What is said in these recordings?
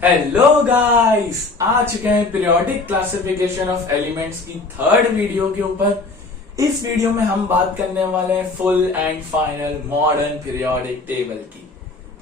Hello guys, आ चुके हैं periodic classification of elements की थर्ड वीडियो के ऊपर। इस वीडियो में हम बात करने वाले हैं full and final modern periodic table की।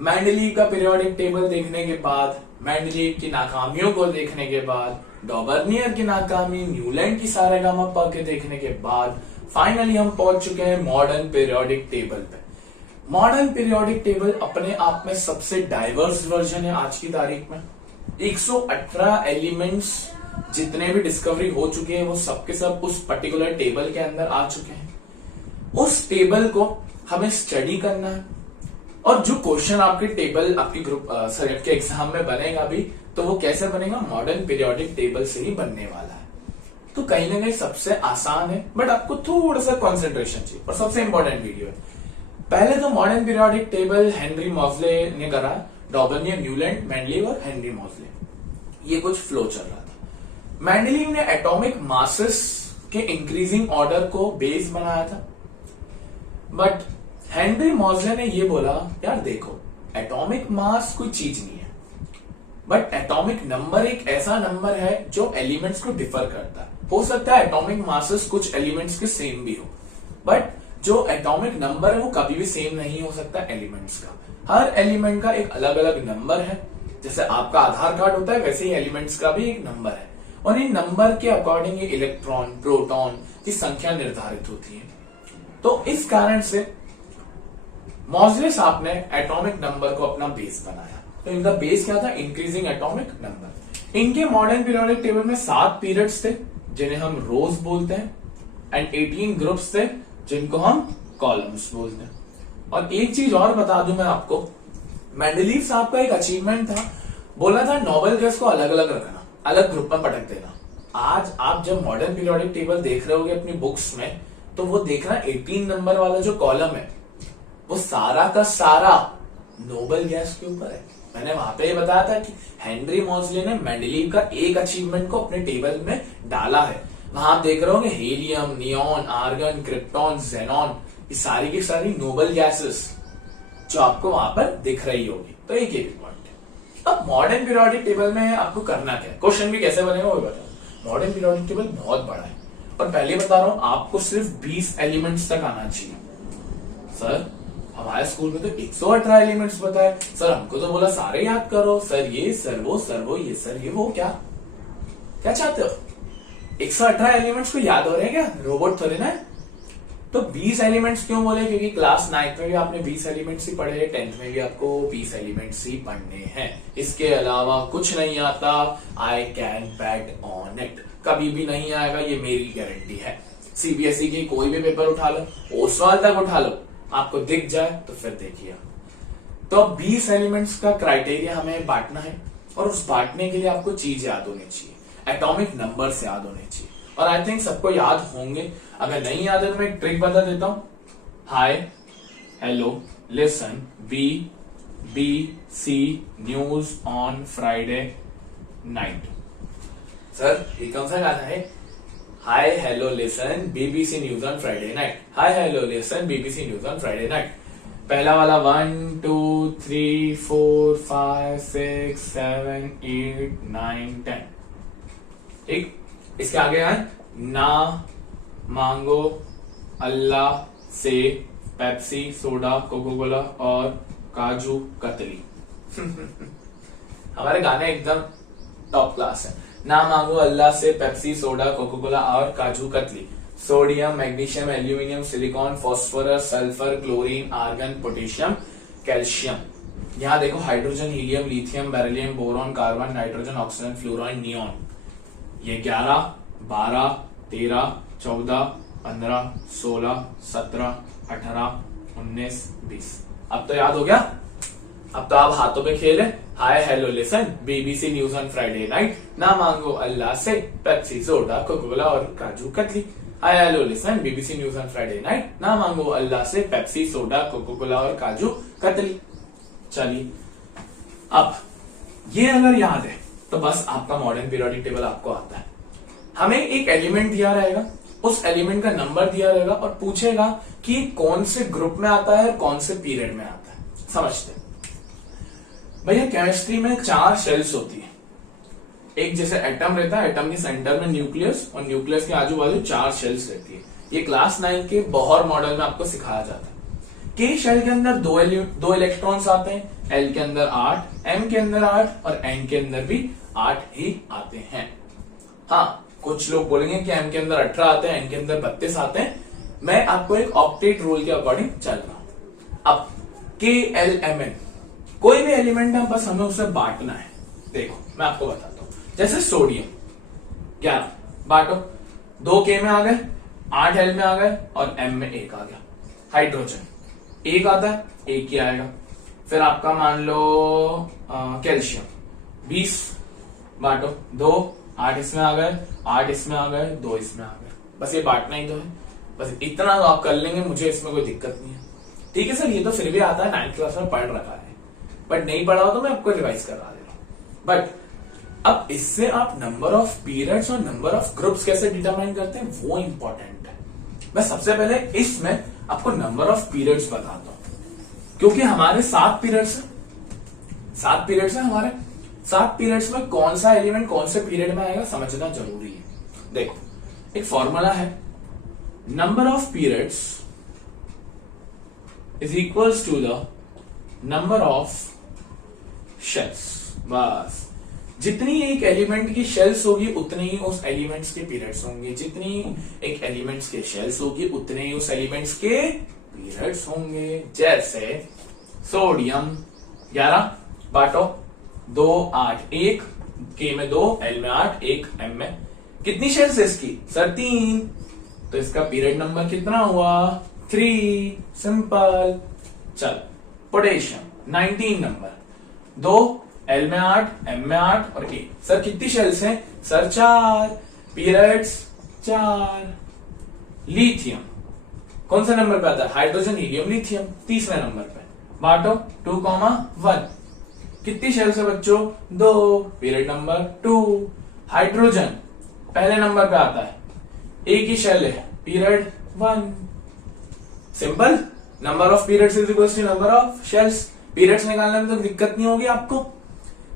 मेंडलीव का पीरियोडिक टेबल देखने के बाद, मेंडलीव की नाकामियों को देखने के बाद, डॉबर्नियर की नाकामी, न्यूलैंड की सारेगामापा के देखने के बाद फाइनली हम पहुंच चुके हैं मॉडर्न पीरियोडिक टेबल पे। मॉडर्न पीरियोडिक टेबल अपने आप में सबसे डाइवर्स वर्जन है आज की तारीख में। 118 एलिमेंट्स जितने भी डिस्कवरी हो चुके हैं वो सबके सब उस पर्टिकुलर टेबल के अंदर आ चुके हैं। उस टेबल को हमें स्टडी करना है और जो क्वेश्चन आपके टेबल आपकी ग्रुप आपके एग्जाम में बनेगा भी, तो वो कैसे बनेगा, मॉडर्न पीरियोडिक टेबल से ही बनने वाला है। तो कहीं ना कहीं सबसे आसान है, बट आपको थोड़ा सा कॉन्सेंट्रेशन चाहिए और सबसे इंपॉर्टेंट वीडियो है। पहले तो मॉडर्न पीरियोडिक टेबल हेनरी मॉजले ने करा, डॉबर्नियर, न्यूलैंड, मेंडलीव और हेनरी मॉजले। ये कुछ फ्लो चल रहा था। मेंडलीव ने एटॉमिक मासेस के इंक्रीजिंग ऑर्डर को बेस बनाया था, बट हेनरी मॉजले ने ये बोला, यार देखो, एटॉमिक मास कोई चीज नहीं है, बट एटॉमिक नंबर एक ऐसा नंबर है जो एलिमेंट्स को डिफर करता है। हो सकता है एटॉमिक मासेस कुछ एलिमेंट्स के सेम भी हो, बट जो एटॉमिक नंबर है वो कभी भी सेम नहीं हो सकता एलिमेंट्स का। हर एलिमेंट का एक अलग अलग नंबर है। जैसे आपका आधार कार्ड होता है, वैसे ही एलिमेंट्स का भी एक नंबर है, और इन नंबर के अकॉर्डिंग इलेक्ट्रॉन, प्रोटॉन की संख्या निर्धारित होती है। तो इस कारण से मॉजले साहब ने एटॉमिक नंबर को अपना बेस बनाया। तो इनका बेस क्या था? Increasing atomic number. इनके मॉडर्न पीरियोडिक टेबल में 7 पीरियड्स थे जिन्हें हम रोज बोलते हैं, एंड 18 ग्रुप्स थे जिनको हम कॉलम्स बोलते हैं। और एक चीज और बता दूं मैं आपको, मेंडलीव साहब का एक अचीवमेंट था, बोला था नोबेल गैस को अलग अलग रखना, अलग ग्रुप में पटक देना। आज आप जब मॉडर्न पीरियोडिक टेबल देख रहे होगे अपनी बुक्स में, तो वो देखना 18 नंबर वाला जो कॉलम है वो सारा का सारा नोबेल गैस के ऊपर है। मैंने वहां पे बताया था कि हेनरी मॉजले ने मेंडलीव का एक अचीवमेंट को अपने टेबल में डाला है। वहां आप देख रहे होंगे helium, neon, argon, krypton, xenon, ये सारी की सारी नोबल गैसेस जो आपको वहां पर दिख रही होगी। तो एक ये भी पॉइंट है। अब मॉडर्न पीरियोडिक टेबल में आपको करना क्या है, क्वेश्चन भी कैसे बनेगा वो बताओ। मॉडर्न पीरियोडिक टेबल बहुत बड़ा है, पर पहले बता रहा हूं आपको सिर्फ 20 एलिमेंट्स तक आना चाहिए। सर हमारे स्कूल में तो 118 एलिमेंट्स बताए, सर हमको तो बोला सारे याद करो, सर ये, सर वो, ये सर ये वो, क्या चाहते हो? 118 एलिमेंट्स को याद हो रहे हैं क्या? रोबोट थोड़े ना। तो 20 एलिमेंट्स क्यों बोले? क्योंकि क्लास 9th में भी आपने 20 एलिमेंट्स ही पढ़े, 10th में भी आपको 20 एलिमेंट्स ही पढ़ने हैं। इसके अलावा कुछ नहीं आता। I can bat on it, कभी भी नहीं आएगा, ये मेरी गारंटी है। सीबीएसई की कोई भी पेपर उठा लो, ओसवाल तक उठा लो, आपको दिख जाए तो फिर देखिए। तो 20 एलिमेंट्स का क्राइटेरिया हमें बांटना है, और उस बांटने के लिए आपको चीज याद होनी चाहिए, एटॉमिक नंबर से याद होने चाहिए। और आई थिंक सबको याद होंगे। अगर नहीं याद है तो मैं एक ट्रिक बता देता हूं। Hi, hello, listen, BBC news on Friday night. Sir ये कौन सा गाना है? Hi hello listen BBC news on Friday night. Hi hello listen BBC news on Friday night. पहला वाला 1 2 3 4 5 6 7 8 9 10। ठीक, इसके आगे है ना मांगो अल्लाह से पेप्सी, सोडा, कोको कोला और काजू कतली। हमारे गाने एकदम टॉप क्लास है। ना मांगो अल्लाह से पेप्सी, सोडा, कोको कोला और kaju katli. Sodium, magnesium, aluminium, silicon, phosphorus, sulphur, chlorine, argon, potassium, calcium. यहां देखो hydrogen, helium, lithium, beryllium, boron, carbon, nitrogen, oxygen, fluorine, neon. ये 11, 12, 13, 14, 15, 16, 17, 18, 19, 20। अब तो याद हो गया। अब तो आप हाथों पे खेले। हाय hello listen BBC news on Friday night. ना मांगो अल्लाह से पेप्सी, सोडा, कोको कोला और काजू कतली। हाय hello listen BBC news on Friday night. ना मांगो अल्लाह से पेप्सी, सोडा, कोको कोला और काजू कतली। चलिए, अब ये अगर याद है तो बस आपका मॉडर्न पीरियोडिक टेबल आपको आता है। हमें एक एलिमेंट दिया रहेगा, उस एलिमेंट का नंबर दिया रहेगा और पूछेगा कि कौन से ग्रुप में आता है और कौन से पीरियड में आता है। समझते हैं। भैया केमिस्ट्री में 4 शेल्स होती है। एक जैसे एटम रहता है, एटम के सेंटर में न्यूक्लियस और न्यूक्लियस के आजू बाजू 4 शेल्स रहती है। ये क्लास 9 के बोहर मॉडल में आपको सिखाया जाता है। के शेल के अंदर 2 इलेक्ट्रॉन्स आते हैं, एल के अंदर 8, एम के अंदर 8 और एन के अंदर भी 8 ही आते हैं। हाँ, कुछ लोग बोलेंगे कि एम के अंदर 18 आते हैं, एन के अंदर 32 आते हैं। मैं आपको एक ऑक्टेट रूल के अकॉर्डिंग चल रहा हूं। अब के एल एम एन कोई भी एलिमेंट है, बस हमें उसे बांटना है। देखो मैं आपको बताता हूं, जैसे सोडियम 11 बांटो, 2 के में आ गए, 8 एल में आ गए और एम में 1 आ गया। हाइड्रोजन 1 आता है, 1 ही आएगा। फिर आपका मान लो कैल्शियम 20 बांटो, 2 8 इसमें आ गए, 8 इसमें आ गए, 2 इसमें आ गए। बस ये बांटना ही तो है, बस इतना तो आप कर लेंगे, मुझे इसमें कोई दिक्कत नहीं है। ठीक है सर, ये तो फिर भी आता है, 9th क्लास में पढ़ रखा है, बट नहीं पढ़ा हो तो मैं आपको रिवाइज करवा दे रहा हूं। बट अब इससे आप नंबर ऑफ पीरियड्स और नंबर ऑफ ग्रुप्स कैसे डिटरमाइन करते हैं वो इंपॉर्टेंट है। मैं सबसे पहले इसमें आपको नंबर ऑफ पीरियड्स बताता हूं, क्योंकि हमारे 7 पीरियड्स है, 7 पीरियड्स है हमारे। 7 पीरियड्स में कौन सा एलिमेंट कौन से पीरियड में आएगा समझना जरूरी है। देखो एक फॉर्मूला है, number of periods is equals to the number of shells. बस जितनी एक एलिमेंट की शेल्स होगी उतने ही उस एलिमेंट्स के पीरियड्स होंगे, जितनी एक एलिमेंट्स के शेल्स होगी उतने ही उस एलिमेंट्स के पीरियड्स होंगे। जैसे सोडियम 11 बांटो, 2 8 1 के में 2, एल में 8, 1 एम में। कितनी शेल्स है इसकी सर? 3, तो इसका पीरियड नंबर कितना हुआ? 3। सिंपल। चल पोटेशियम 19 नंबर, 2 एल में 8, एम में 8 और 1। सर कितनी शेल्स हैं? Sir 4, periods 4। लिथियम कौन सा नंबर पे आता है? हाइड्रोजन हीलियम लिथियम 30वें नंबर पे। बांटो 2, 1। कितनी शेल्स है बच्चों? 2, पीरियड नंबर 2। हाइड्रोजन पहले नंबर पे आता है, एक ही शेल है, period 1। Simple. Number of periods is equal to number of shells. Periods निकालने में तो दिक्कत नहीं होगी आपको,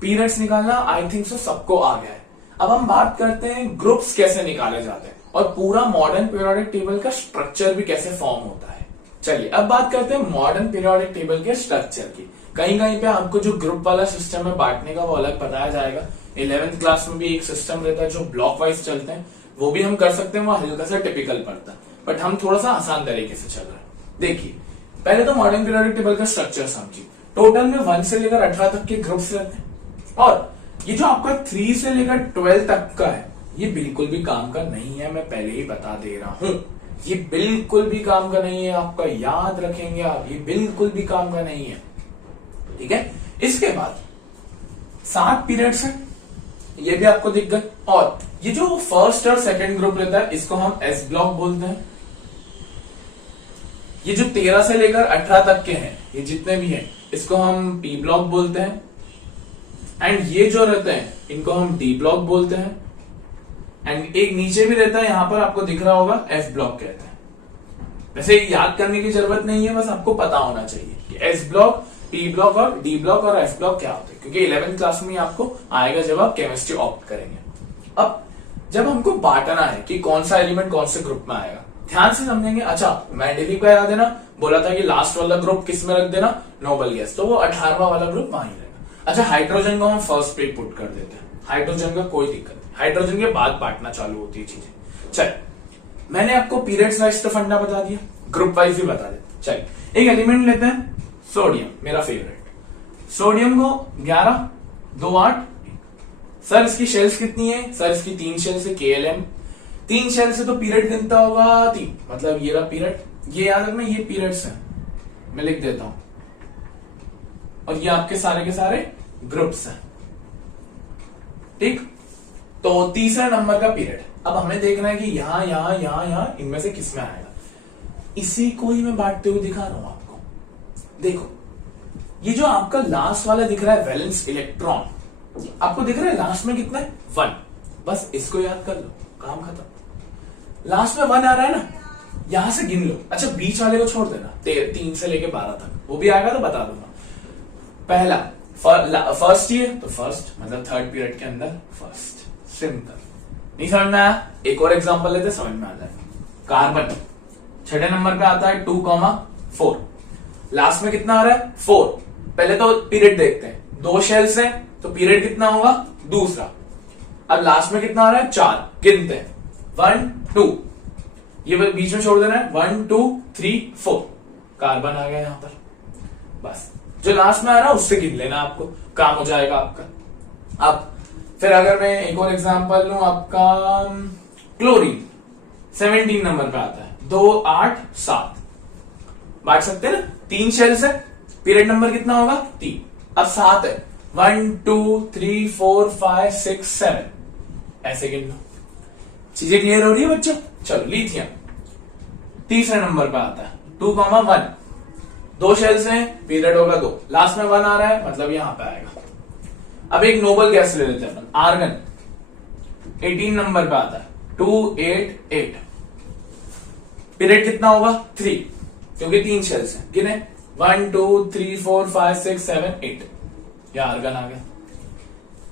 पीरियड्स निकालना आई थिंक सो सबको आ गया है। अब हम बात करते हैं ग्रुप्स कैसे निकाले जाते हैं और पूरा मॉडर्न पीरियोडिक टेबल का स्ट्रक्चर भी कैसे फॉर्म होता है। चलिए अब बात करते हैं मॉडर्न पीरियोडिक टेबल के स्ट्रक्चर की। कहीं कहीं पे आपको जो ग्रुप वाला सिस्टम है बांटने का वो अलग बताया जाएगा। 11th क्लास में भी एक सिस्टम रहता है जो ब्लॉक वाइज चलते हैं, वो भी हम कर सकते हैं, वो हल्का सा टिपिकल पड़ता है, बट हम थोड़ा सा आसान तरीके से चल रहे हैं। देखिए पहले तो मॉडर्न पीरियोडिक टेबल का स्ट्रक्चर समझिए। टोटल में 1 से लेकर 18 तक के ग्रुप्स रहते हैं, और ये जो आपका 3 से लेकर 12 तक का है ये बिल्कुल भी काम का नहीं है, मैं पहले ही बता दे रहा हूं। ये बिल्कुल भी काम का नहीं है, आपका याद रखेंगे आप, ये बिल्कुल भी काम का नहीं है। ठीक है, इसके बाद 7 पीरियड्स हैं, ये भी आपको दिख गए। और ये जो फर्स्ट और सेकंड ग्रुप रहता है इसको हम एस ब्लॉक बोलते हैं। ये जो 13 से लेकर 18 तक के हैं ये जितने भी हैं इसको हम पी ब्लॉक बोलते हैं। एंड ये जो रहते हैं इनको हम डी ब्लॉक बोलते हैं। एंड एक नीचे भी रहता है, यहां पर आपको दिख रहा होगा, एफ ब्लॉक कहते हैं। वैसे याद करने की जरूरत नहीं है, बस आपको पता होना चाहिए कि एस ब्लॉक, पी ब्लॉक और डी ब्लॉक और एफ ब्लॉक क्या होते हैं, क्योंकि 11th क्लास में आपको आएगा जब आप केमिस्ट्री ऑप्ट करेंगे। अब जब हमको बांटना है कि कौन सा एलिमेंट कौन से ग्रुप में आएगा, ध्यान से समझेंगे। अच्छा मेंडेलीव का याद है ना, बोला था कि लास्ट वाला ग्रुप किस में रख देना? नोबल गैस, तो वो 18वां वाला ग्रुप वहां रहेगा। अच्छा हाइड्रोजन को हम फर्स्ट पे पुट कर देते हैं, हाइड्रोजन का कोई दिक्कत नहीं, हाइड्रोजन के बाद बांटना चालू होती है चीजें। चल मैंने आपको पीरियड्स वाइज तो फंडा बता दिया, ग्रुप वाइज भी बता देते। चल एक एलिमेंट लेते हैं, सोडियम मेरा फेवरेट। सोडियम को 11, 2 8। सर इसकी शेल्स कितनी है? सर इसकी 3 शेल्स है, KLM 3 शेल से तो पीरियड कितना होगा? 3, मतलब ये रहा पीरियड। ये याद रखना ये पीरियड्स हैं, मैं लिख देता हूं, और ये आपके सारे के सारे ग्रुप्स हैं। ठीक, तो तीसरा नंबर का पीरियड। अब हमें देखना है कि यहां यहां यहां यहां इनमें से किसमें आएगा। इसी को ही मैं बांटते हुए दिखा रहा हूं आपको। देखो ये जो आपका लास्ट वाला दिख रहा है वैलेंस इलेक्ट्रॉन, आपको दिख रहा है लास्ट में कितना है? 1। बस इसको याद कर लो, काम खत्म। लास्ट में 1 आ रहा है ना, यहां से गिन लो। अच्छा बीच वाले को छोड़ देना, 3 से लेके 12 तक, वो भी आएगा तो बता दूंगा। पहला फर्स्ट ईयर तो फर्स्ट मतलब थर्ड पीरियड के अंदर फर्स्ट, सिंपल। नहीं समझ में आया? एक और एग्जांपल लेते, समझ में आ जाए। कार्बन छठे नंबर पे आता है 2,4, लास्ट में कितना आ रहा है 4। पहले तो पीरियड देखते हैं, 2 शेल्स है तो पीरियड कितना होगा दूसरा। अब लास्ट में कितना आ रहा है 4, गिनते हैं 1 2, ये बीच में छोड़ देना है 1 2 3 4, कार्बन आ गया यहां पर। बस जो लास्ट में आ रहा है उससे गिन लेना, आपको काम हो जाएगा आपका। अब फिर अगर मैं एक और एग्जांपल लूं आपका, क्लोरीन 17 नंबर पे आता है, 2 8 7, बांट सकते हैं ना, 3 शेल्स है, पीरियड नंबर कितना होगा 3। अब 7 है, 1 2 3 4 5 6 7, ऐसे गिन लो। चीजें क्लियर हो रही है बच्चों? चलो लिथियम तीसरे नंबर पे आता है 2,1, 2 शेल्स हैं, पीरियड होगा 2, लास्ट में 1 आ रहा है मतलब यहां पे आएगा। अब एक नोबल गैस ले लेते हैं, आर्गन 18 नंबर पे आता है 2 8 8, पीरियड कितना होगा 3, क्योंकि 3 शेल्स हैं, गिने 1 2 3 4 5 6 7 8, यह आर्गन आ गया।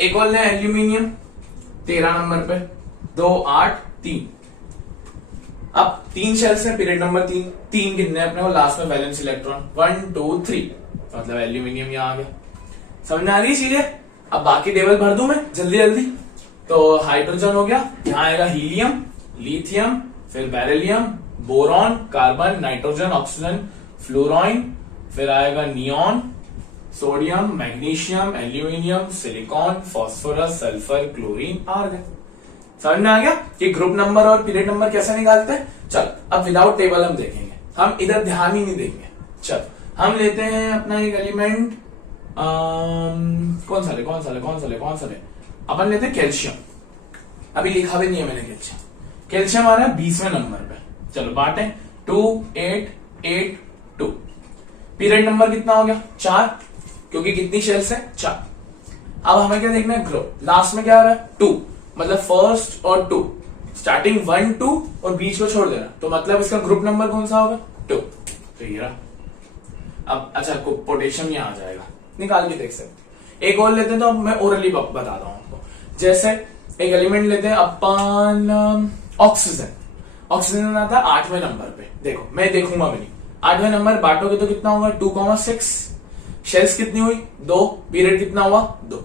एक और ले एल्यूमिनियम 13 नंबर पे 2 8 3, अब 3 शेल्स हैं, पीरियड नंबर 3, 3 गिनने अपने को, लास्ट में वैलेंस इलेक्ट्रॉन 1 2 3, मतलब एल्यूमिनियम यहां आ गया। समझ में आ रही चीजें? अब बाकी टेबल भर दूं मैं जल्दी जल्दी। तो हाइड्रोजन हो गया, यहां आएगा हीलियम, लिथियम, फिर beryllium, boron, carbon, nitrogen, oxygen, fluorine, फिर आएगा neon, sodium, magnesium, aluminium, silicon, phosphorus, sulphur, chlorine, argon. समझ में आ गया कि ग्रुप नंबर और पीरियड नंबर कैसे निकालते हैं? चल अब विदाउट टेबल हम देखेंगे, हम इधर ध्यान ही नहीं देंगे। चल हम लेते हैं अपना एक एलिमेंट, कौन सा ले अपन लेते हैं कैल्शियम। अभी लिखा भी नहीं है मैंने कैल्शियम। कैल्शियम आ रहा है 20वें नंबर पे, चलो बांटे 2 8 8 2, पीरियड नंबर कितना हो गया 4, क्योंकि कितनी शेल्स है 4। अब हमें क्या देखना है ग्रुप, लास्ट में क्या आ रहा है 2, मतलब फर्स्ट और 2, स्टार्टिंग 1 2 और बीच को छोड़ देना, तो मतलब इसका ग्रुप नंबर कौन सा होगा 2, तो ये रहा। अब अच्छा पोटेशियम यहां आ जाएगा, निकाल के देख सकते। एक और लेते हैं, तो अब मैं ओरली बताता हूं आपको। जैसे एक एलिमेंट लेते हैं अपन ऑक्सीजन, ऑक्सीजन आता है 8वें नंबर पे, देखो मैं देखूंगा भी नहीं, 8वें नंबर बांटोगे तो कितना होगा 2,6, शेल्स कितनी हुई 2, पीरियड कितना हुआ 2,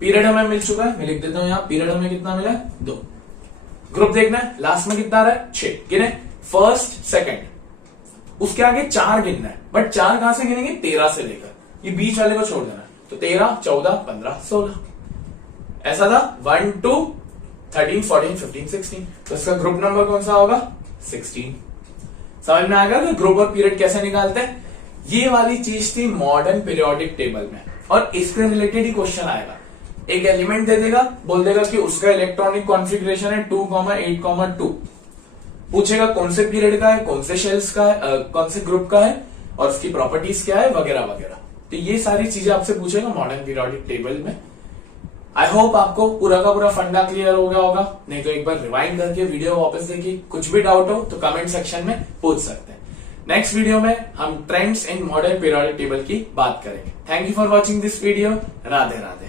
पीरियड हमें मिल चुका है, मैं लिख देता हूं यहां, पीरियड हमें कितना मिला 2। ग्रुप देखना है, लास्ट में कितना आ रहा है 6, गिने फर्स्ट सेकंड, उसके आगे 4 गिनना है, बट 4 कहां से गिनेंगे 13 से लेकर, ये बीच वाले को छोड़ देना है, तो 13 14 15 16, ऐसा था 1 2 13 14 15 16, तो इसका ग्रुप नंबर कौन सा होगा 16। समझ में आएगा कि ग्रुप और पीरियड कैसे निकालते हैं? ये वाली चीज थी मॉडर्न पीरियोडिक टेबल में, और इसके रिलेटेड ही क्वेश्चन आएगा। एक एलिमेंट दे देगा, बोल देगा कि उसका इलेक्ट्रॉनिक कॉन्फ़िगरेशन है 2,8,2, पूछेगा कौन से पीरियड का है, कौन से शेल्स का है, कौन से ग्रुप का है, और उसकी प्रॉपर्टीज क्या है वगैरह वगैरह। तो ये सारी चीजें आपसे पूछेगा मॉडर्न पीरियोडिक टेबल में। आई होप आपको पूरा का पूरा फंडा क्लियर हो गया होगा, नहीं तो एक बार रिवाइंड करके वीडियो वापस देखिए। कुछ भी डाउट हो तो कमेंट सेक्शन में पूछ सकते हैं। नेक्स्ट वीडियो में हम trends in modern periodic table की बात करेंगे। Thank you for watching this video. Radhe Radhe.